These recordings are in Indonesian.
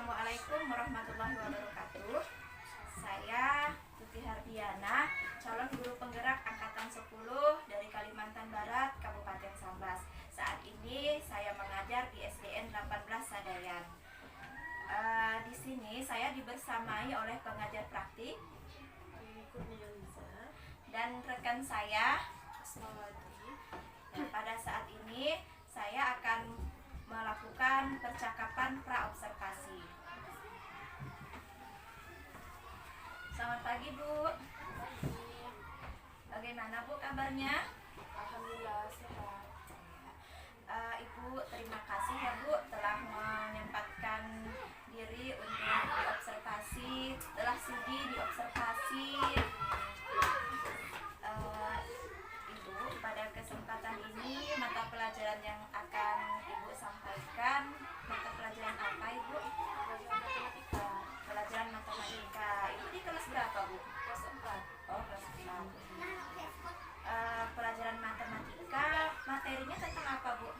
Assalamualaikum warahmatullahi wabarakatuh. Saya Tuti Hardiana, calon guru penggerak angkatan 10 dari Kalimantan Barat, Kabupaten Sambas. Saat ini saya mengajar di SDN 18 Sadayan. Di sini saya dibersamai oleh pengajar praktik dan rekan saya Asmawati. Pada saat ini saya akan melakukan percakapan praobservasi. Selamat pagi, Bu. Bagaimana, Bu, kabarnya? Alhamdulillah sehat. Ibu, terima kasih ya, Bu, telah menyempatkan diri untuk diobservasi, telah sudi diobservasi. Ibu, pada kesempatan ini mata pelajaran yang akan Ibu sampaikan, mata pelajaran apa, Ibu? Pelajaran matematika. Ibu di kelas berapa, Bu? Kelas 4. Oh, kelas 4. Pelajaran matematika, materinya tentang apa, Bu?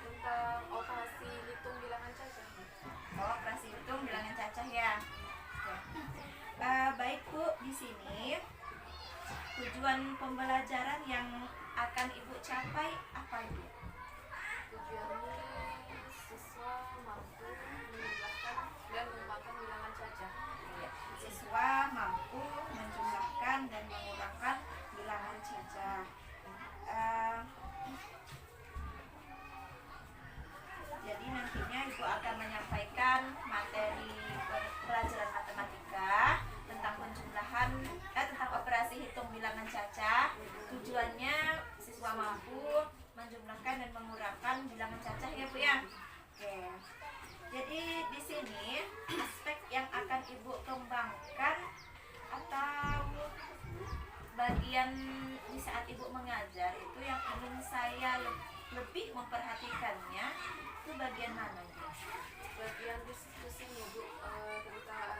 Tentang operasi hitung bilangan cacah. Oh, operasi hitung bilangan cacah ya. Baik, Bu, di sini tujuan pembelajaran yang akan Ibu capai apa, Ibu? Tujuannya siswa mampu menjumlahkan dan mengurangkan bilangan cacah. Siswa mampu menjumlahkan dan mengurangkan bilangan cacah. Jadi nantinya Ibu akan menyampaikan materi pelajaran matematika tentang penjumlahan, tentang operasi hitung bilangan cacah. Tujuannya siswa mampu menjumlahkan dan mengurangkan bilangan cacah ya, Bu ya. Oke. Jadi di sini aspek yang akan Ibu kembangkan atau bagian di saat Ibu mengajar itu yang ingin saya lebih memperhatikannya itu bagian mana, Bu? Bagian diskusinya, Bu, tentang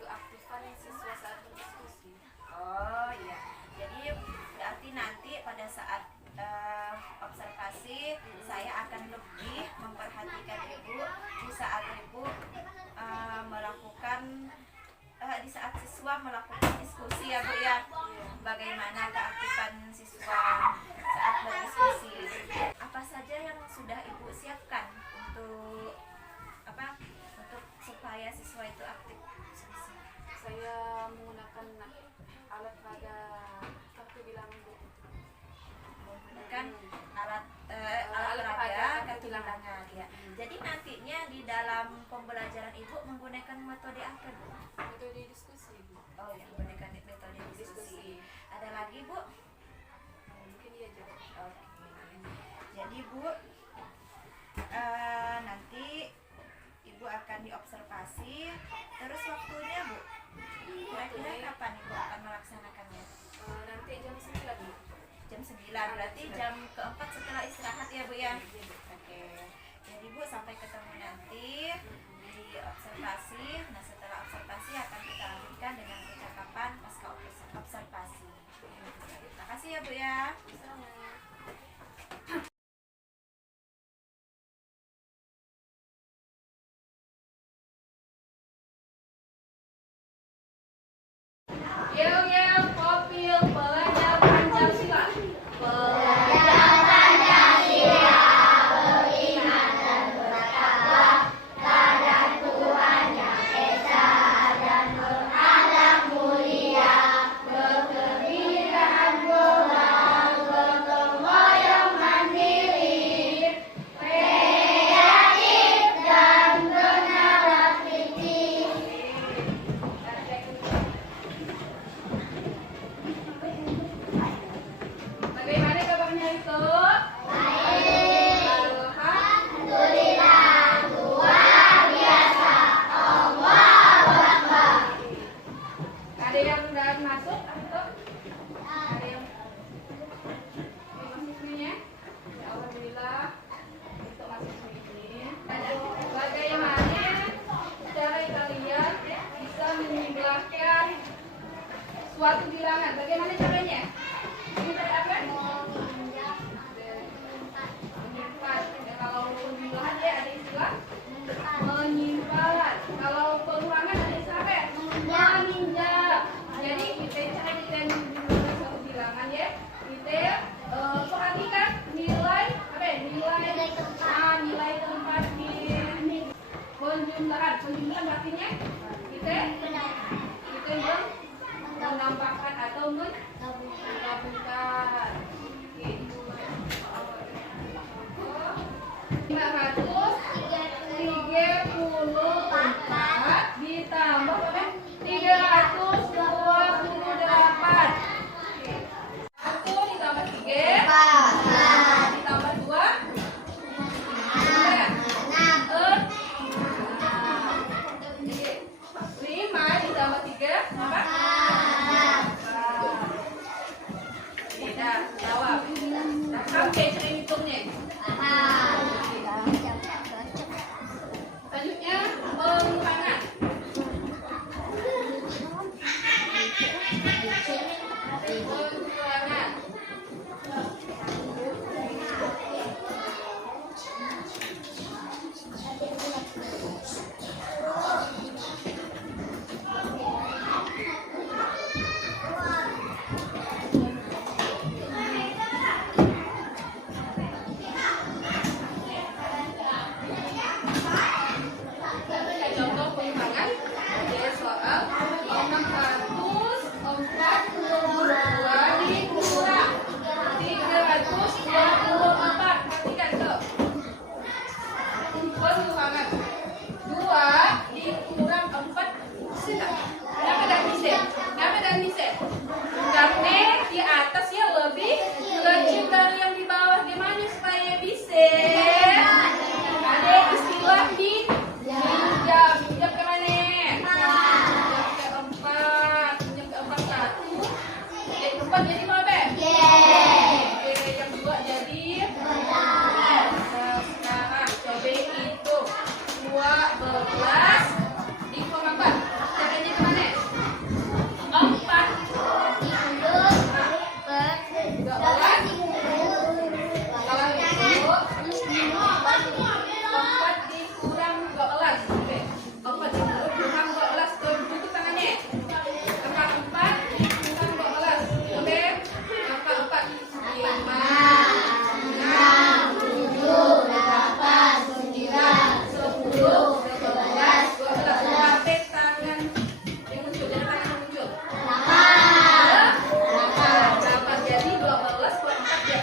keaktifan siswa saat berdiskusi. Oh iya, jadi berarti nanti pada saat observasi saya akan lebih memperhatikan Ibu di saat Ibu melakukan di saat siswa melakukan diskusi ya, Bu ya. Bagaimana keaktifan siswa saat berdiskusi? Apa saja yang sudah Ibu siapkan untuk untuk supaya siswa itu aktif? Saya menggunakan alat pada kartu bilangan, Bu. Menggunakan alat peraga kartu bilangan ya. Jadi nantinya di dalam pembelajaran Ibu menggunakan metode apa, Bu? Metode diskusi, Bu. Oh ya, menggunakan metode diskusi. Ada lagi, Bu? Mungkin iya aja. Oke. Jadi, Bu, nanti Ibu akan diobservasi. Terus waktunya, Bu? Kira-kira kapan Ibu akan melaksanakannya? Nanti jam 9, Bu. Jam 9, berarti jam keempat setelah istirahat ya, Bu ya? Oke. Jadi, Bu, sampai ketemu nanti di observasi. Nah, setelah observasi akan kita lanjutkan dengan percakapan pasca observasi. Terima kasih ya, Bu ya. Sama. Yel yel kopil pelajar Pancasila. Bagaimana kabarnya itu? Baik. Alhamdulillah. Luar biasa. Allahu Akbar. Ada yang udah masuk atau? Ada yang masuk ini ya? Alhamdulillah. Untuk masuk ini. Bagaimana cara kalian bisa menjumlahkan suatu bilangan? Bagaimana caranya? Ini apa? Menyimpan. Kalau pembilangan dia ada istilah menyimpalan. Kalau penjumlahan artinya kita menambahkan atau menggabungkan. Gitu. 534 ditambah 328. 1 ditambah 3 ditambah 2 5 ditambah 3 apa? Tidak, jawab. Nah, sampai cara hitungnya. Selanjutnya pengulangan. Pengulangan. Contoh pengulangan dari soal 642 dikurang 324. Perhatikan tuh. Pengulangan 2 dikurang 4 bisa. Kenapa dan bisa? Kenapa dan bisa? Karena di atasnya lebih kecil dari yang di bawah. Gimana supaya bisa? Ada istilah pinjam. Pinjam ke mana? Pinjam ke 4. Pinjam ke 4 1. Jadi 4 jadi berapa? Oke, yang 2 jadi sekarang coba hitung 12 dikurang 4. Caranya gimana? 4 kalau itu 4 dikurang 12. Oke. 4 dikurang 12 tutup tangannya. Angka 4 dikurang 12. Oke. Angka 4 5 6 7 8 9 10 11 12. Sampai tangan yang muncul, jadi tangan yang muncul. 8. Jadi 12 per 4 ya.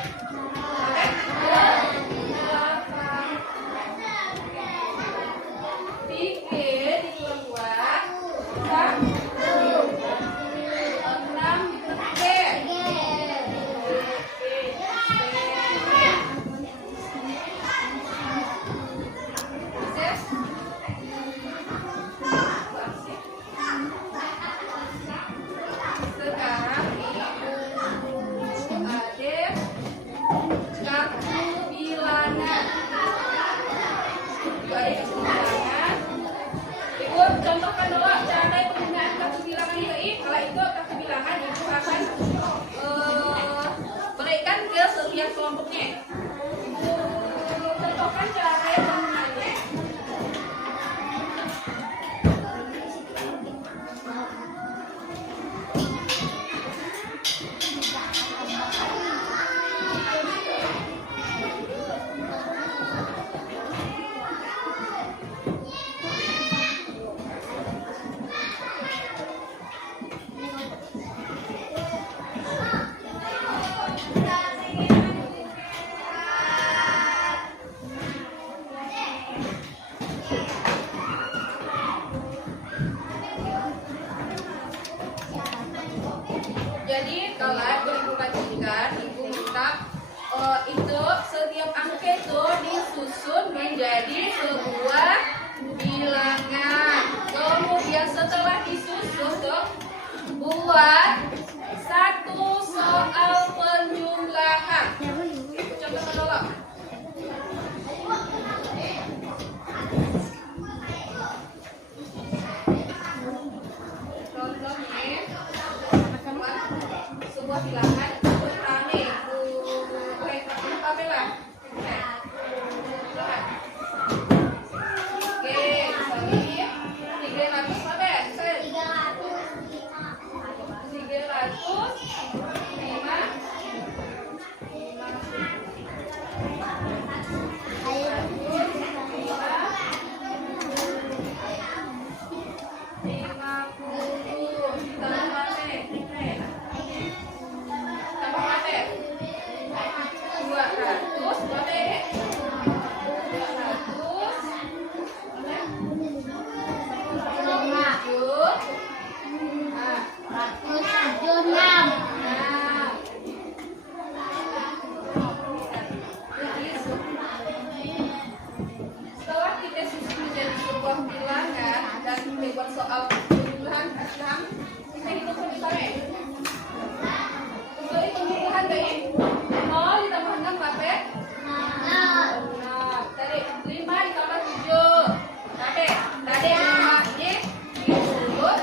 Oke. 3 dikurang 2. Contohkan dulu cara penggunaan kartu bilangan ini. Kalau itu kartu bilangan itu akan berikan ke setiap kelompoknya. Contohkan cara penggunaannya. Jadi kalau ibu bagikan, ibu minta itu setiap angka itu disusun menjadi sebuah bilangan. Kemudian setelah disusun tuh buat satu soal penjumlahan. Contoh dulu. Contohnya sebuah bilangan rame apa lah? Oke, misalnya 300 apa ya? 300 5 47 6. Nah, setelah kita susun menjadi sebuah bilangan dan kita buat soal pembunuhan, kita hitung sampai. Untuk hitung pembunuhan baik. 0 ditambah 6 berapa ya? 6. Tadi 5 ditambah 7. Tadi 5 ini disuruh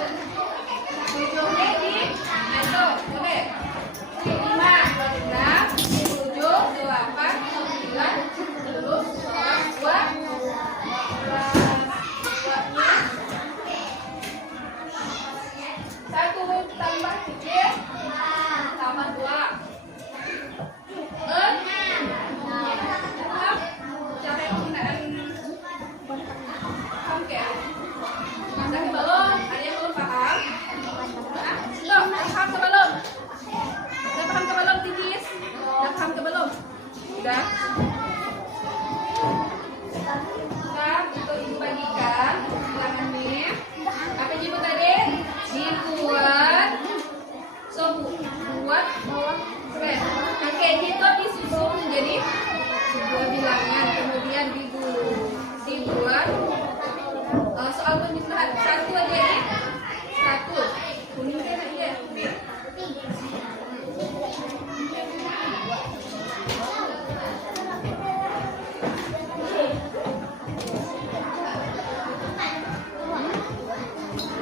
7-nya di itu. Oke. 5, 6, 7, 8, 9, 10, 11, 1 tambah 3 tambah 2 cara penggunaan paham kayak masa ke belum? Ada yang belum paham? Nah, paham ke belum? Udah paham ke belum tipis? Udah paham ke belum? Udah? Nah, untuk ibu bagikan bilangan ini apa ibu tadi? Dibuat buat oke, itu disusun menjadi sebuah bilangan, kemudian dibuat soal pemisahan. Satu aja ya, satu kuning kan aja.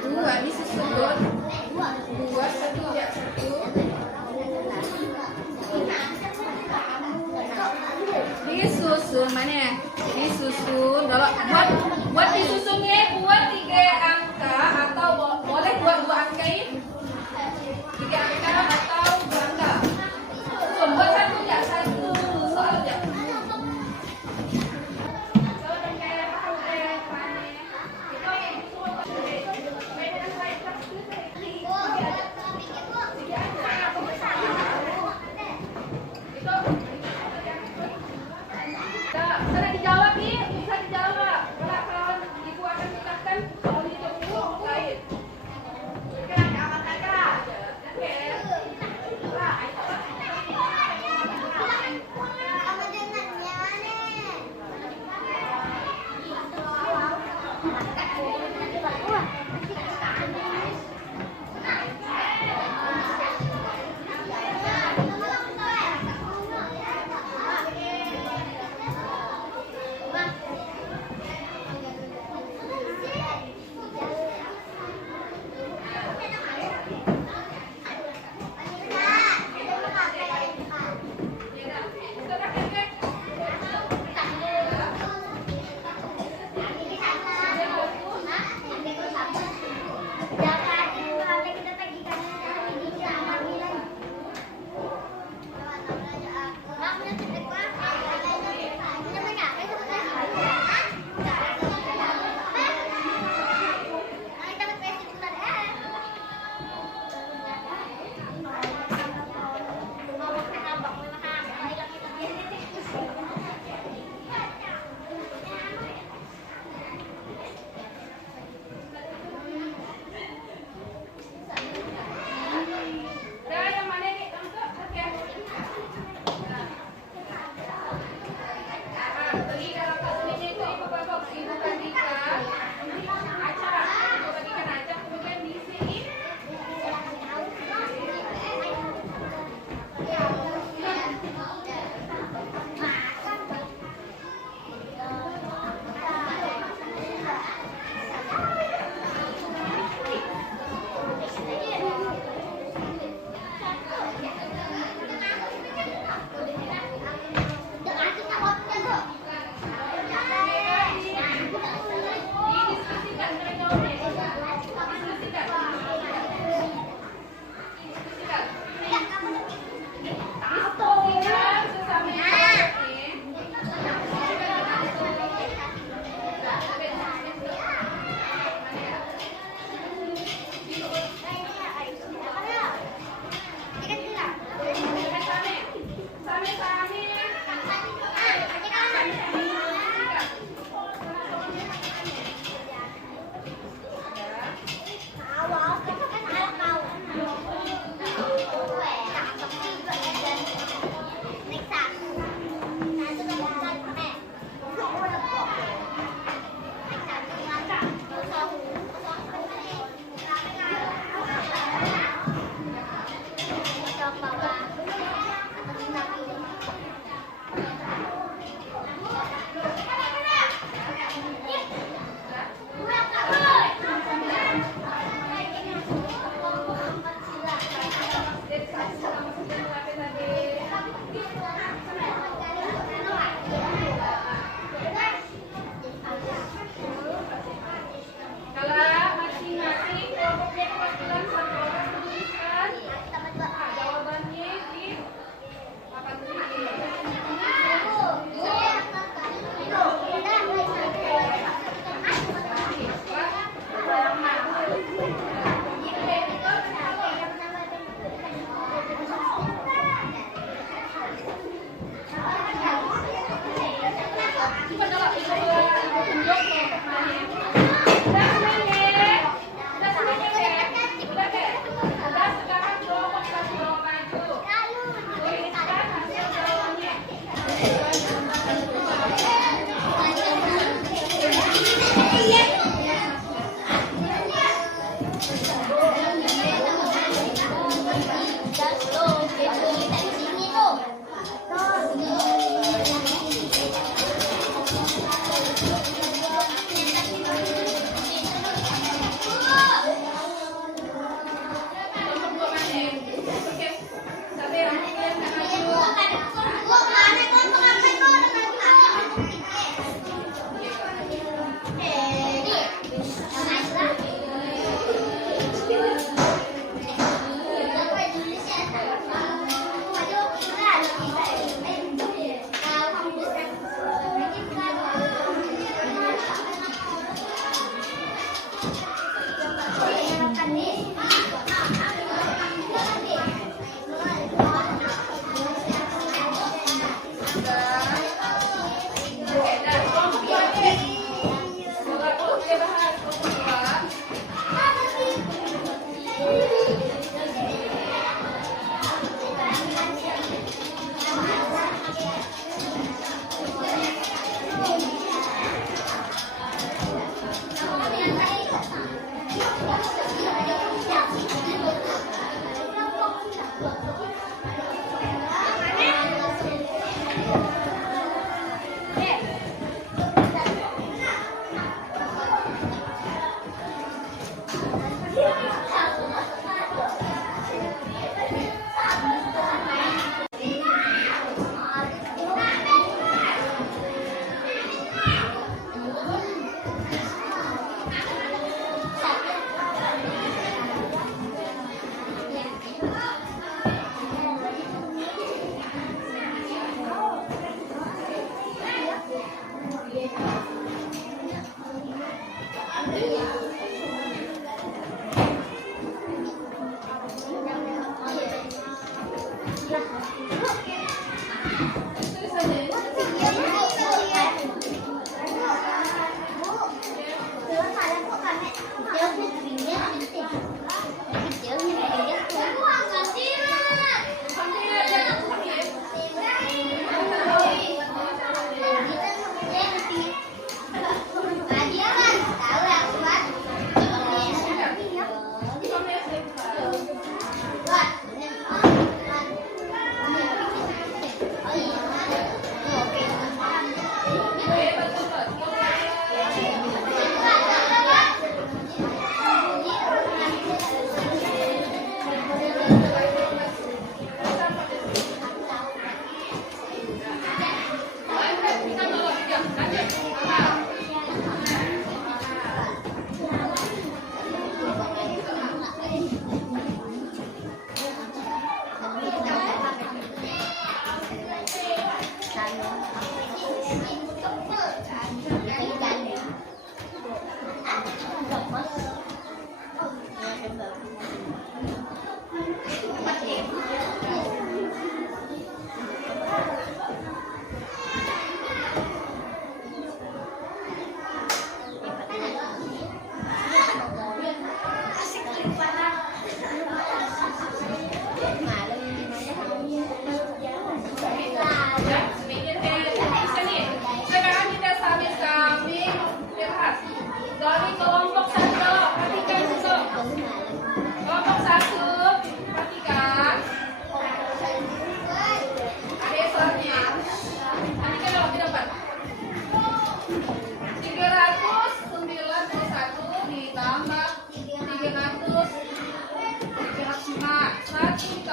Dua disusun, dua satu ya satu. Disusun mana? Disusun kalau buat disusunnya buat 3 angka atau boleh buat 2 angka ini 3 angka atau 2 angka. Buat satu aja, satu soal aja. Kalau kayak mana? Bisa dijawab nih, bisa dijawab nggak?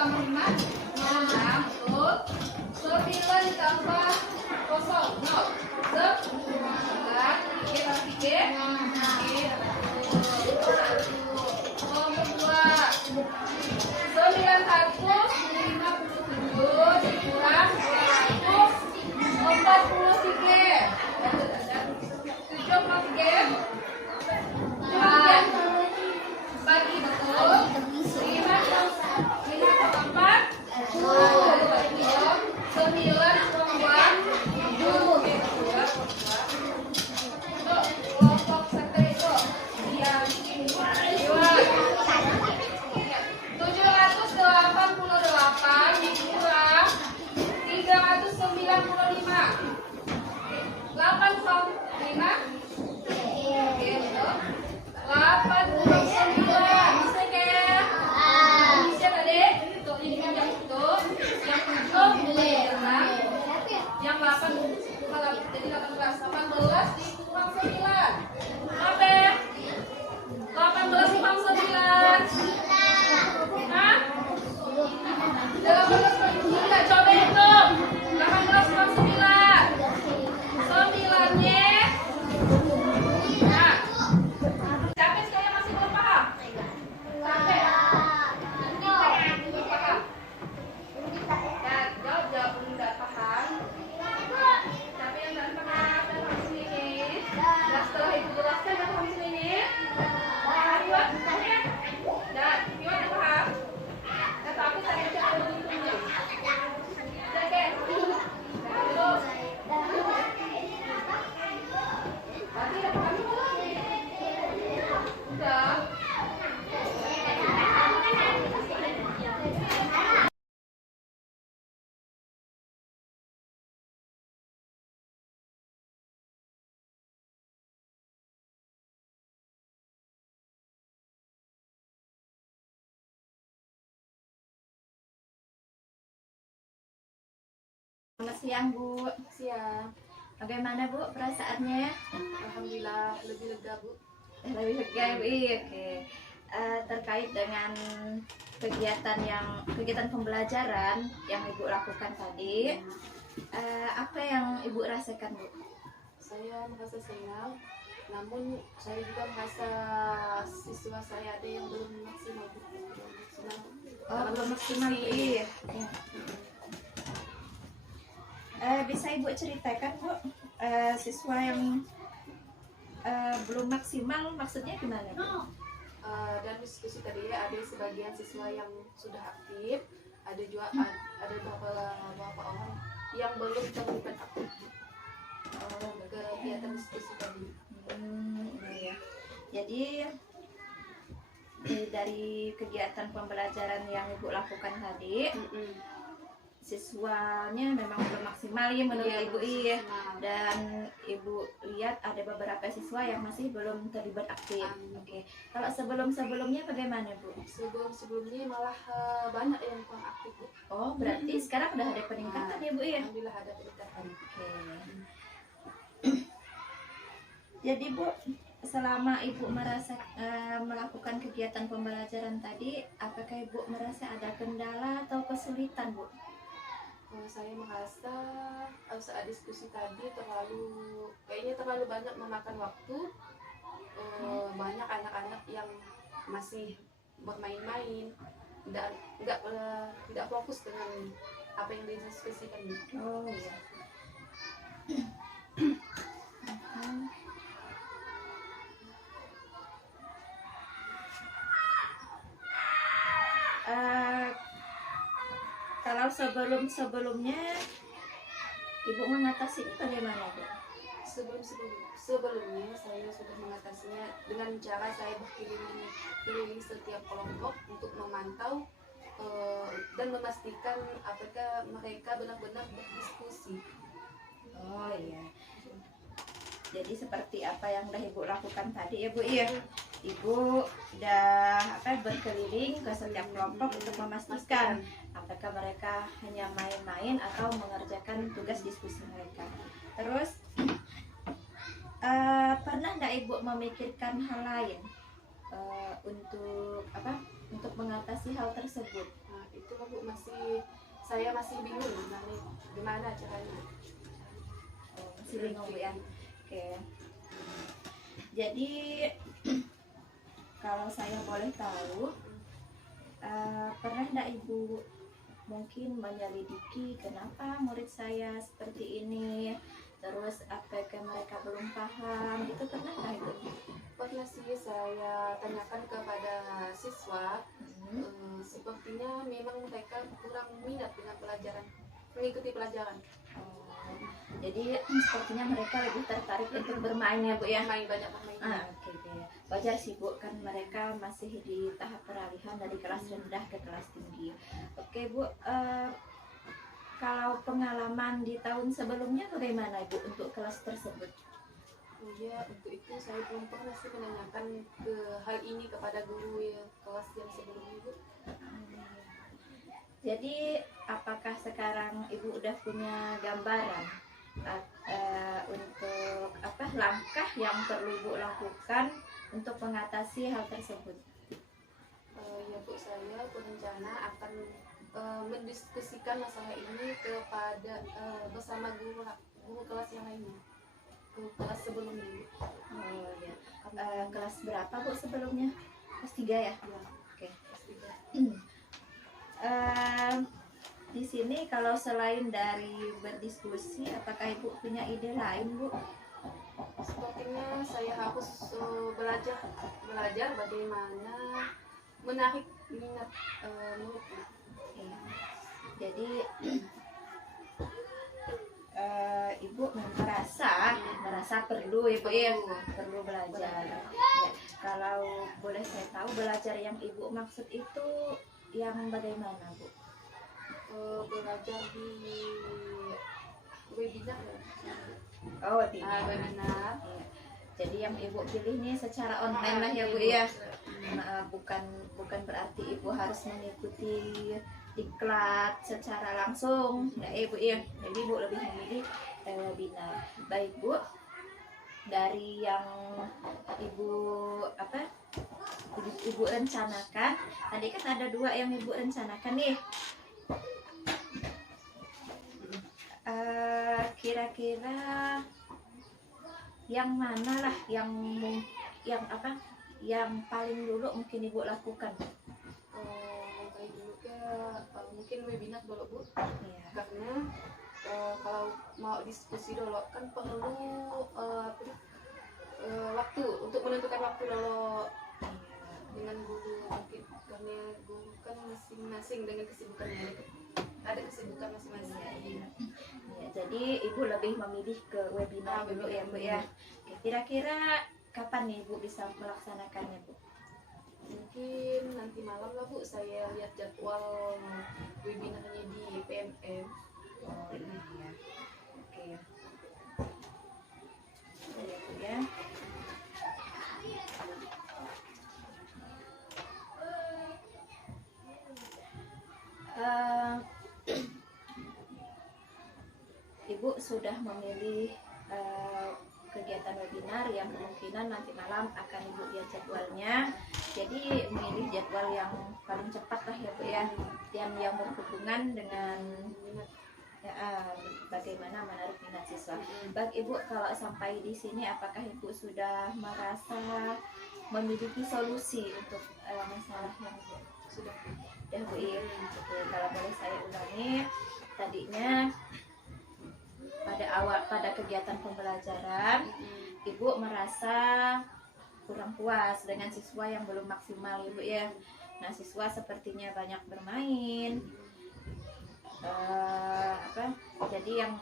tambah 5 6 betul. 9 tambah 0 0 9 oke tambah 3 oke nomor 2 9 ratus 57 dikurang 243 bagi betul 5 tambah 4 9 kurang 2 oke betul. Untuk kelompok sektor itu yang lewat 788 dikurang 395 8 kurang 5 oke betul 89 bisa kan? Bisa tadi? Tuh ini kan yang itu yang 7 yang 8 jadi 18 dikurang 9 berapa ya? 18 kurang 9 hah? 18 kurang 9 coba hitung 18 kurang 9 9-nya nah capek sekali masih belum paham? Capek? Belum paham? Dan jawab belum paham tapi yang dan paham dan paham sini dan setelah ibu jelaskan dan paham sini Iwan dan Iwan yang paham dan tapi saya cek begitu oke terus berarti yang paham udah Selamat siang Bu. Siang. Bagaimana Bu perasaannya? Alhamdulillah lebih lega Bu. Lebih lega Bu. Iya, oke. Terkait dengan kegiatan pembelajaran yang Ibu lakukan tadi, apa yang Ibu rasakan Bu? Saya merasa senang, namun saya juga merasa siswa saya ada yang belum maksimal Bu. Belum maksimal Bu. Iya. Bisa Ibu ceritakan Bu, siswa yang belum maksimal maksudnya gimana Bu? Dan diskusi tadi ada sebagian siswa yang sudah aktif, ada juga ada beberapa orang yang belum terlibat aktif kegiatan diskusi tadi. Iya. Jadi dari kegiatan pembelajaran yang Ibu lakukan tadi, siswanya memang belum maksimal ya menurut Ibu iya. Dan Ibu lihat ada beberapa siswa yang masih belum terlibat aktif. Oke. Kalau sebelumnya bagaimana Bu? Sebelumnya malah banyak yang kurang aktif Bu. Oh berarti sekarang udah ada peningkatan ya Bu ya? Alhamdulillah ada peningkatan. Oke. Jadi Bu, selama Ibu melakukan kegiatan pembelajaran tadi, apakah Ibu merasa ada kendala atau kesulitan Bu? Saya merasa saat diskusi tadi kayaknya terlalu banyak memakan waktu. Banyak anak-anak yang masih bermain-main dan tidak fokus dengan apa yang didiskusikan. Oh iya. Kalau sebelumnya Ibu mengatasinya bagaimana Bu? Sebelumnya saya sudah mengatasinya dengan cara saya berkeliling setiap kelompok untuk memantau dan memastikan apakah mereka benar-benar berdiskusi. Oh iya. Jadi seperti apa yang udah Ibu lakukan tadi ya Bu ya. Ibu udah berkeliling ke setiap kelompok untuk memastikan apakah mereka hanya main-main atau mengerjakan tugas diskusi mereka. Terus pernah nggak Ibu memikirkan hal lain untuk untuk mengatasi hal tersebut? Nah, itu Bu saya masih bingung gimana caranya. Masih bingung Bu ya. Oke. Jadi kalau saya boleh tahu, pernah nggak Ibu mungkin menyelidiki kenapa murid saya seperti ini, terus apakah mereka belum paham, itu pernah nggak Ibu? Pernah sih saya tanyakan kepada siswa, sepertinya memang mereka kurang minat dengan mengikuti pelajaran. Jadi sepertinya mereka lebih tertarik untuk bermain ya Bu ya. Banyak bermain. Oke, oke. Wajar sih Bu, kan mereka masih di tahap peralihan dari kelas rendah ke kelas tinggi. Oke Bu, kalau pengalaman di tahun sebelumnya bagaimana Ibu untuk kelas tersebut? Oh ya, untuk itu saya belum pernah sih menanyakan ke hal ini kepada guru kelas yang sebelumnya Bu. Jadi apakah sekarang Ibu udah punya gambaran untuk langkah yang perlu Ibu lakukan untuk mengatasi hal tersebut? Ya Bu, saya berencana akan mendiskusikan masalah ini kepada bersama guru kelas yang lainnya, kelas sebelumnya. Oh ya. Kelas berapa Bu sebelumnya? Kelas 3 ya? Ya, Oke. kelas 3. Di sini kalau selain dari berdiskusi, apakah Ibu punya ide lain Bu? Sepertinya saya harus belajar bagaimana menarik minat murid. Ya. Jadi Ibu merasa perlu Ibu ya, perlu belajar. Ya. Kalau boleh saya tahu, belajar yang Ibu maksud itu yang bagaimana Bu? Belajar di webinar ya. Oh, webinar. Webinar. Ya. Jadi yang Ibu pilih nih secara online lah ya Bu ya. Bukan berarti Ibu harus mengikuti diklat secara langsung, nah Ibu ya. Jadi Ibu lebih memilih webinar. Baik Bu, dari yang Ibu rencanakan, tadi kan ada 2 yang Ibu rencanakan nih. Kira-kira yang mana lah yang paling dulu mungkin Ibu lakukan? Kayak dulu mungkin webinar dulu Bu, Ya. karena kalau mau diskusi dulu kan perlu waktu untuk menentukan waktu dulu dengan guru, mungkin karena guru kan masing-masing dengan kesibukannya, ada kesibukan masing-masing. Ya, jadi Ibu lebih memilih ke webinar dulu ya Bu ya. Oke, kira-kira kapan nih Ibu bisa melaksanakannya Bu? Mungkin nanti malam lah Bu, saya lihat jadwal webinarnya di PMM. Oh iya. Oke. Ya Bu ya. Ibu sudah memilih kegiatan webinar yang kemungkinan nanti malam akan Ibu lihat jadwalnya. Jadi memilih jadwal yang paling cepat lah ya Bu ya, yang berhubungan dengan bagaimana menarik minat siswa. Baik Ibu, kalau sampai di sini apakah Ibu sudah merasa memiliki solusi untuk masalah yang Ibu sudah Bu ya? Oke, kalau boleh saya ulangi, tadinya pada kegiatan pembelajaran Ibu merasa kurang puas dengan siswa yang belum maksimal Ibu ya. Nah, siswa sepertinya banyak bermain. Jadi yang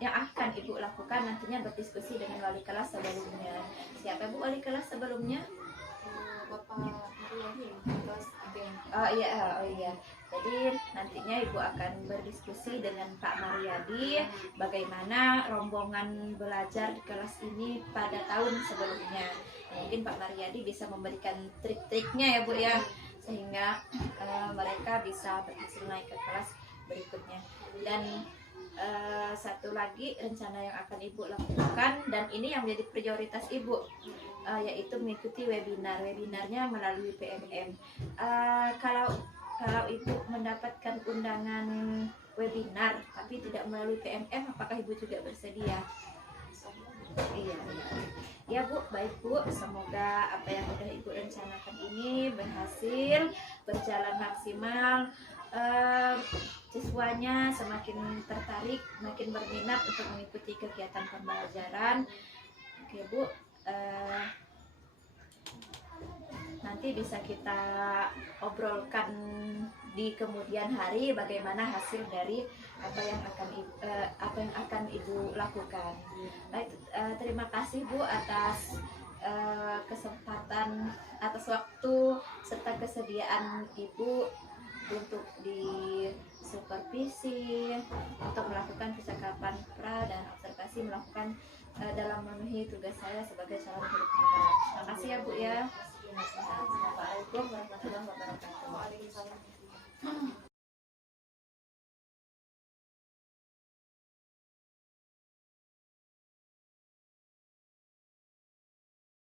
akan Ibu lakukan nantinya berdiskusi dengan wali kelas sebelumnya. Siapa Bu wali kelas sebelumnya? Bapak Mariadi, kelas 3. Oh iya. Jadi nantinya Ibu akan berdiskusi dengan Pak Mariadi bagaimana rombongan belajar di kelas ini pada tahun sebelumnya. Mungkin Pak Mariadi bisa memberikan trik-triknya ya Bu ya, sehingga mereka bisa berhasil naik ke kelas berikutnya. Dan satu lagi rencana yang akan Ibu lakukan, dan ini yang menjadi prioritas Ibu, yaitu mengikuti webinar. Webinarnya melalui PMM. Kalau Ibu mendapatkan undangan webinar tapi tidak melalui PMM, apakah Ibu juga bersedia? Iya, iya. Ya Bu, baik Bu, semoga apa yang sudah Ibu rencanakan ini berhasil, berjalan maksimal. Siswanya semakin tertarik, makin berminat untuk mengikuti kegiatan pembelajaran. Oke Bu, nanti bisa kita obrolkan di kemudian hari bagaimana hasil dari apa yang akan Ibu lakukan. Baik, terima kasih Bu atas kesempatan, atas waktu serta kesediaan Ibu untuk disupervisi, untuk melakukan percakapan pra dan observasi, melakukan dalam memenuhi tugas saya sebagai calon guru penggerak. Terima kasih ya Bu ya. Assalamualaikum warahmatullahi wabarakatuh.